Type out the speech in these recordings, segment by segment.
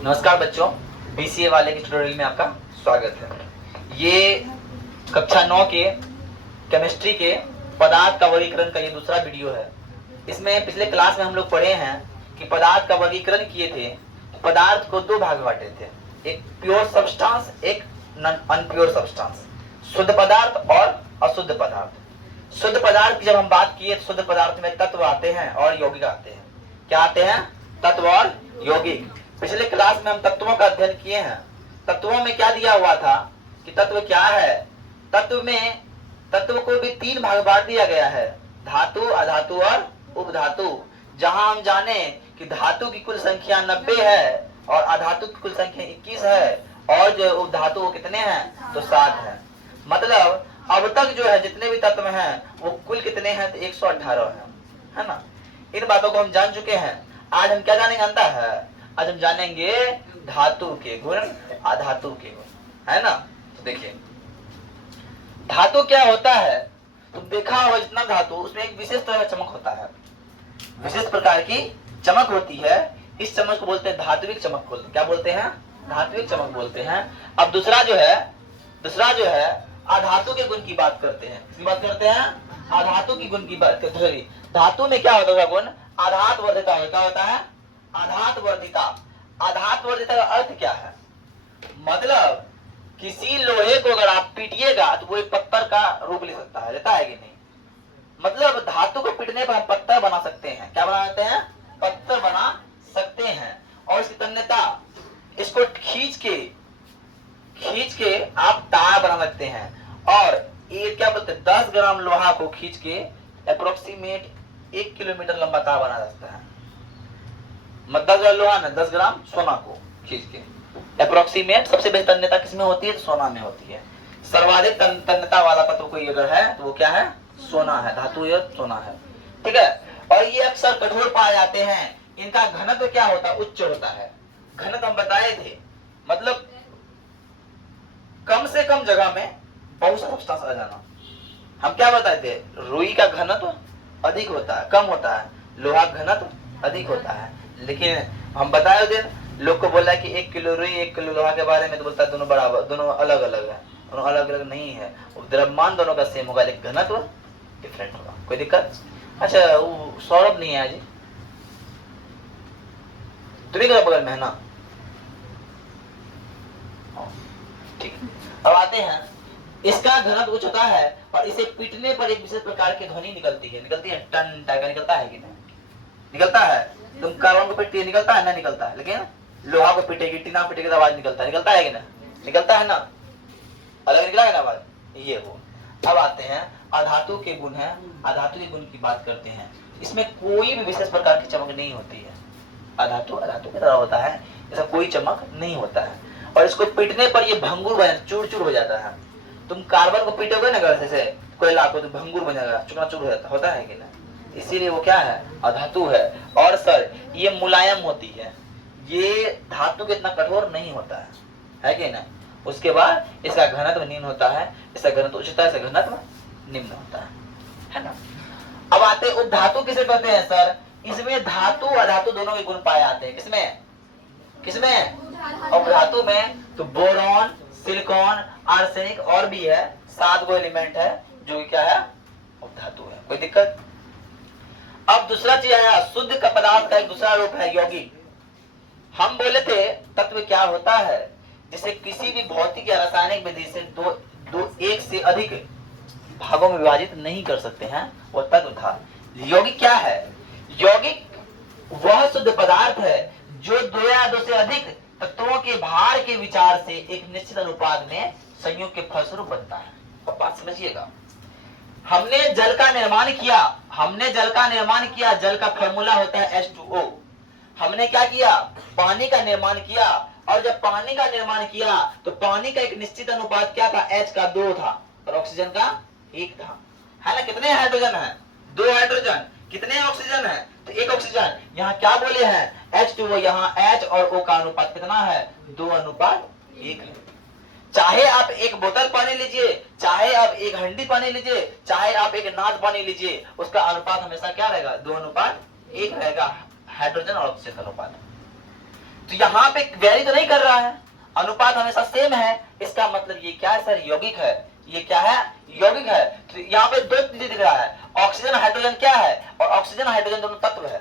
नमस्कार बच्चों, बीसीए वाले के ट्यूटोरियल में आपका स्वागत है। ये कक्षा 9 के केमिस्ट्री के पदार्थ का वर्गीकरण का ये दूसरा वीडियो है। इसमें पिछले क्लास में हम लोग पढ़े हैं कि पदार्थ का वर्गीकरण किए थे। पदार्थ को दो भाग में बांटे थे, एक प्योर सब्सटेंस, एक अनप्योर सब्सटेंस, शुद्ध पदार्थ और अशुद्ध पदार्थ। शुद्ध पदार्थ की जब हम बात किए तो शुद्ध पदार्थ में तत्व आते हैं और यौगिक आते हैं। क्या आते हैं? तत्व और यौगिक। पिछले क्लास में हम तत्वों का अध्ययन किए हैं। तत्वों में क्या दिया हुआ था कि तत्व क्या है? तत्व को भी तीन भाग बांट दिया गया है, धातु, अधातु और उपधातु। जहां हम जाने कि धातु की कुल संख्या 90 है और अधातु की कुल संख्या 21 है और जो उपधातु वो कितने हैं? तो 7 है। मतलब अब तक जो है जितने भी तत्व हैं वो कुल कितने हैं? तो 118 है ना। इन बातों को हम जान चुके हैं। आज हम क्या जानेंगे? अंतर है। आज हम जानेंगे धातु के गुण, अधातु के गुण, है ना। तो देखिए धातु क्या होता है। तुम देखा होगा जितना धातु उसमें एक विशेष तरह का चमक होता है, विशेष प्रकार की चमक होती है। इस चमक को बोलते हैं धात्विक चमक बोलते हैं। क्या बोलते हैं? धात्विक चमक बोलते हैं। अब दूसरा जो है अधातु के गुण की बात करते हैं। किसकी बात करते हैं? अधातु की गुण की बात करते हैं। धातु में क्या होता है गुण? आधात वर्धिता। क्या होता है? आधात वर्धिता। आधात वर्धिता का अर्थ क्या है? मतलब किसी लोहे को अगर आप पीटिएगा तो वो एक पत्थर का रूप ले सकता है, लेता है कि नहीं? मतलब धातु को पीटने पर हम पत्थर बना सकते हैं। क्या बना सकते हैं? पत्थर बना सकते हैं। और इसकी तन्यता, इसको खींच के आप तार बना सकते हैं। और ये क्या बोलते हैं, 10 ग्राम लोहा को खींच के अप्रोक्सीमेट 1 किलोमीटर लंबा तार बना सकता है। मतलब 10 ग्राम लोहा ना, 10 ग्राम सोना को खींच के अप्रोक्सीमेट। सबसे बेहतर तन्यता किसमें होती है? तो सोना में होती है। सर्वाधिक तन्यता वाला तत्व कोई अगर है तो वो क्या है? सोना है। धातु या सोना है, ठीक है। और ये अक्सर कठोर पाए जाते हैं। इनका घनत्व क्या होता है? उच्च होता है। घनत्व हम बताए थे, मतलब कम से कम जगह में बहुत सारा सब्सटेंस आ जाना। हम क्या बताए थे? रुई का घनत्व अधिक होता है, कम होता है। लोहा का घनत्व अधिक होता है। लेकिन हम बताए थे, लोग को बोला कि 1 किलो रुई 1 किलो लोहा के बारे में, तो बोलता है दोनों बराबर, दोनों अलग अलग है। दोनों अलग अलग नहीं है। द्रव्यमान दोनों का सेम होगा लेकिन घनत्व डिफरेंट होगा। कोई दिक्कत? अच्छा, वो सौरभ नहीं है आज, तुम्हें क्या बगल में है ना? ठीक। अब आते हैं, इसका घनत्व उच्च होता है और इसे पीटने पर एक विशेष प्रकार की ध्वनि निकलती है। टन टाइप का निकलता है कि नहीं? निकलता है। तुम कार्बन को पीटते निकलता है ना? निकलता है। लेकिन लोहा को पीटेगी, टीना पीटेगी तो आवाज निकलता है कि ना? निकलता है ना? अलग निकला है ना आवाज? ये वो। अब आते हैं अधातु के गुण है। अधातु के गुण की बात करते हैं। इसमें कोई भी विशेष प्रकार की चमक नहीं होती है। अधातु की तरह होता है, ऐसा कोई चमक नहीं होता है। और इसको पीटने पर ये भंगुर बन, चूर चूर हो जाता है। तुम कार्बन को पीटोगे ना घर से कोयला को, तो भंगुर बन जाएगा, चूर हो जाता होता है कि ना? इसीलिए वो क्या है? अधातु है। और सर ये मुलायम होती है, ये धातु के इतना कठोर नहीं होता है कि ना? उसके बाद इसका घनत्व निम्न होता है, इसका घनत्व उच्च होता है, इसका घनत्व निम्न होता है ना। अब आते उपधातु किसे कहते हैं सर? इसमें धातु अधातु दोनों के गुण पाए जाते हैं। किसमें? उपधातु में तो बोरॉन, सिलिकॉन, आर्सेनिक और भी है। 7 गो एलिमेंट है जो कि क्या है? उपधातु है। कोई दिक्कत? अब दूसरा चीज आया, शुद्ध का पदार्थ का एक दूसरा रूप है यौगिक। हम बोले थे तत्व क्या होता है जिसे किसी भी भौतिक या रासायनिक विधि से एक से अधिक भागों में विभाजित नहीं कर सकते हैं, वो तत्व था। यौगिक क्या है? यौगिक वह शुद्ध पदार्थ है जो 2 या 2 से अधिक तत्वों के भार के विचार से एक निश्चित अनुपात में संयोग के फलस्वरूप बनता है। अब बात समझिएगा। हमने जल का निर्माण किया। जल का फॉर्मूला होता है H2O। हमने क्या किया? पानी का निर्माण किया। और जब पानी का निर्माण किया तो पानी का एक निश्चित अनुपात क्या था? H का 2 था और ऑक्सीजन का 1 था, है ना? कितने हाइड्रोजन है? 2 हाइड्रोजन। कितने ऑक्सीजन है? तो 1 ऑक्सीजन। यहाँ क्या बोले हैं? H2O। यहाँ H और O का अनुपात कितना है? 2:1 है। चाहे आप एक बोतल पानी लीजिए, चाहे आप एक हंडी पानी लीजिए, चाहे आप एक नाद पानी लीजिए, उसका अनुपात हमेशा क्या रहेगा? 2:1 रहेगा, हाइड्रोजन और ऑक्सीजन का अनुपात। तो यहाँ पे वेरी तो नहीं कर रहा है, अनुपात हमेशा सेम है। इसका मतलब ये क्या है सर? यौगिक है। ये क्या है? यौगिक है। तो यहाँ पे दो चीजें दिख रहा है, ऑक्सीजन हाइड्रोजन क्या है, और ऑक्सीजन हाइड्रोजन दोनों तत्व है।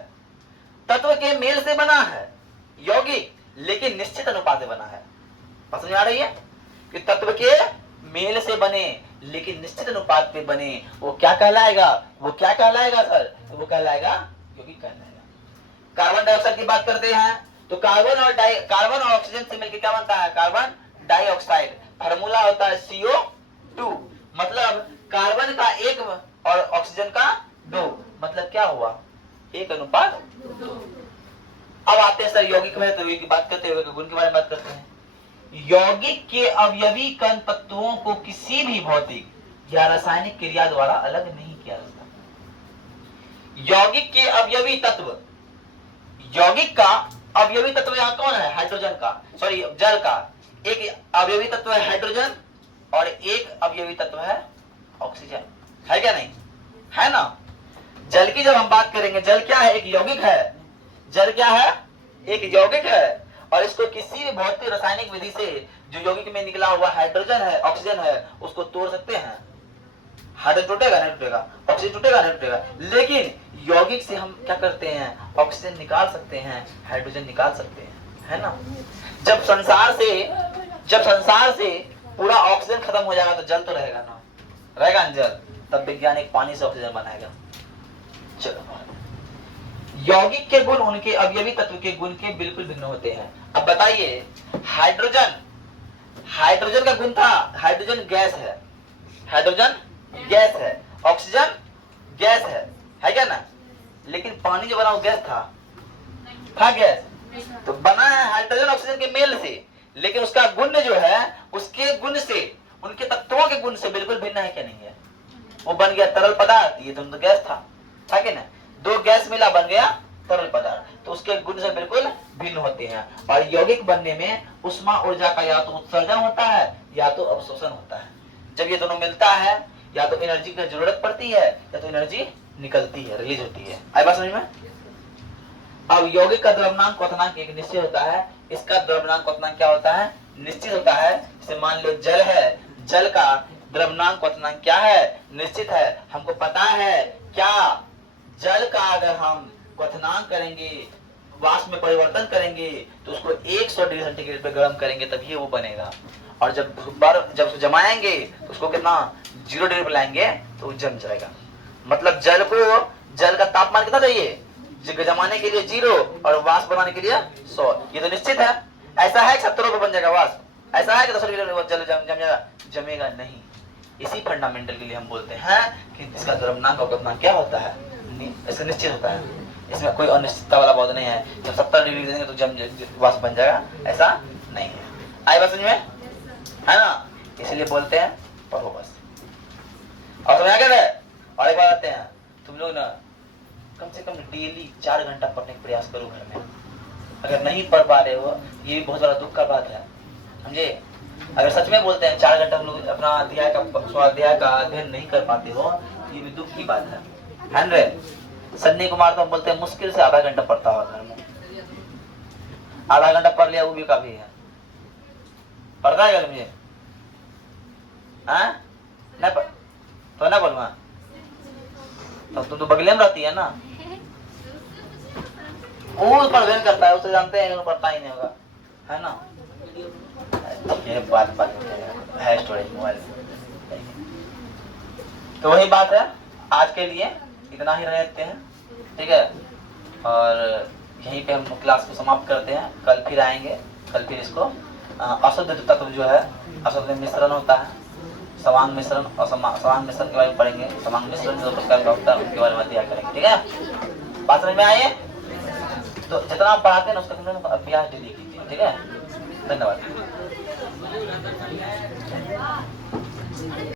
तत्व के मेल से बना है यौगिक, लेकिन निश्चित अनुपात से बना है। समझ में आ रही है कि तत्व के मेल से बने लेकिन निश्चित अनुपात पे बने, वो क्या कहलाएगा? वो क्या कहलाएगा सर? तो वो कहलाएगा यौगिक कहलाएगा। कार्बन डाइऑक्साइड की बात करते हैं तो कार्बन और ऑक्सीजन से मिलकर क्या बनता है? Carbon dioxide. फार्मूला होता है CO2, मतलब कार्बन का 1 और ऑक्सीजन का 2, मतलब क्या हुआ? 1:2। अब आते हैं सर यौगिक में, तो यौगिक की बात करते हैं, गुण के बारे में बात करते हैं। यौगिक के अवयवी कण तत्वों को किसी भी भौतिक या रासायनिक क्रिया द्वारा अलग नहीं किया जाता। यौगिक के अवयवी तत्व, यौगिक का अवयवी तत्व यहाँ कौन है? हाइड्रोजन का, सॉरी जल का। एक अवयवी तत्व है हाइड्रोजन और एक अवयवी तत्व है ऑक्सीजन, है क्या? नहीं है ना। जल की जब हम बात करेंगे, जल क्या है? एक यौगिक है। जल क्या है? एक यौगिक है, और इसको किसी भी भौतिक रासायनिक विधि से जो यौगिक में निकला हुआ हाइड्रोजन है, ऑक्सीजन है, उसको तोड़ सकते हैं। हाइड्रोजन टूटेगा? नहीं टूटेगा। ऑक्सीजन टूटेगा? नहीं टूटेगा। लेकिन यौगिक से हम क्या करते हैं? ऑक्सीजन निकाल सकते हैं, हाइड्रोजन निकाल सकते हैं, है ना। जब संसार से पूरा ऑक्सीजन खत्म हो जाएगा तो जल तो रहेगा ना, रहेगा ना जल। तब वैज्ञानिक पानी से ऑक्सीजन बनाएगा। चलो, यौगिक के गुण उनके अवयवी तत्व के गुण के बिल्कुल भिन्न होते हैं। अब बताइए, हाइड्रोजन का गुण था, हाइड्रोजन गैस है, हाइड्रोजन गैस है, ऑक्सीजन गैस है क्या ना। लेकिन पानी जो बना वो गैस था गैस, तो बना है हाइड्रोजन ऑक्सीजन के मेल से, लेकिन उसका गुण जो है, उसके गुण से, उनके तत्वों के गुण से बिल्कुल भिन्न है क्या? नहीं है। वो बन गया तरल पदार्थ, ये दोनों गैस था कि ना। दो गैस मिला बन गया तरल पदार्थ, तो उसके गुण से बिल्कुल भिन्न होते हैं। और यौगिक बनने में उष्मा ऊर्जा का या तो उत्सर्जन होता है या तो अवशोषण होता है। जब ये दोनों मिलता है, या तो एनर्जी की जरूरत पड़ती है या तो एनर्जी निकलती है, रिलीज होती है। आई बात समझ में? अब यौगिक का द्रव्यमान क्वथनांक एक निश्चित होता है। इसका द्रव्यमान क्वथनांक क्या होता है? निश्चित होता है। जैसे मान लो जल है, जल का द्रव्यमान क्वथनांक क्या है? निश्चित है। हमको पता है क्या? जल का अगर हम क्वथनांक करेंगे, वाष्प में परिवर्तन करेंगे, तो उसको 100 डिग्री सेंटीग्रेड पे गर्म करेंगे तभी वो बनेगा। और जब उसको जमाएंगे तो उसको कितना 0 डिग्री पे लाएंगे तो जम जाएगा। मतलब जल का तापमान कितना चाहिए जमाने के लिए? 0, और वाष्प बनाने के लिए 100। ये तो निश्चित है। ऐसा है कि 70 पे बन जाएगा वाष्प? ऐसा है कि 10 डिग्री जल जम जाएगा? जमेगा नहीं। इसी फंडामेंटल के लिए हम बोलते हैं कि इसका द्रव्यमान और क्वथनांक क्या होता है? इसका निश्चित होता है। इसमें कोई अनिश्चितता वाला बात नहीं है, जब 70 डिग्री देंगे तो जम वाष्प बन जाएगा, ऐसा नहीं है। आई बात समझ में? है ना। इसलिए बोलते हैं पढ़ो बस। और समझ आ गया? और एक बात आते हैं, तुम लोग ना कम से कम डेली 4 घंटा पढ़ने का प्रयास करो घर में। अगर नहीं पढ़ पा रहे हो, ये भी बहुत बड़ा दुख का बात है, समझे। अगर सच में बोलते हैं 4 घंटा हम लोग अपना स्वाध्याय का अध्ययन नहीं कर पाते हो, ये भी दुख की बात है। सन्नी कुमार तो हम बोलते हैं मुश्किल से आधा घंटा पढ़ता हुआ घर में। आधा घंटा पढ़ लिया वो भी काफी है। पढ़ता है मुझे? तो ना पढ़ूंगा तो तुम तो बगले में रहती है ना। वो पढ़ करता है, उसे जानते हैं पढ़ता ही नहीं होगा, है ना। ये बात है स्टोरेज मोबाइल। तो वही बात है, आज के लिए इतना ही रहते हैं, ठीक है। और यहीं पे हम क्लास को समाप्त करते हैं। कल फिर आएंगे। कल फिर इसको अशुद्ध तत्व जो है, अशुद्ध मिश्रण होता है, समांग मिश्रण और समांग मिश्रण के बारे में पढ़ेंगे। समांग मिश्रण जो प्रकार का होता है उनके बारे में अध्ययन करेंगे, ठीक है। बात समझ में आई है? तो जितना आप पढ़ाते हैं ना उसका अभ्यास डेली कीजिए, ठीक है। धन्यवाद।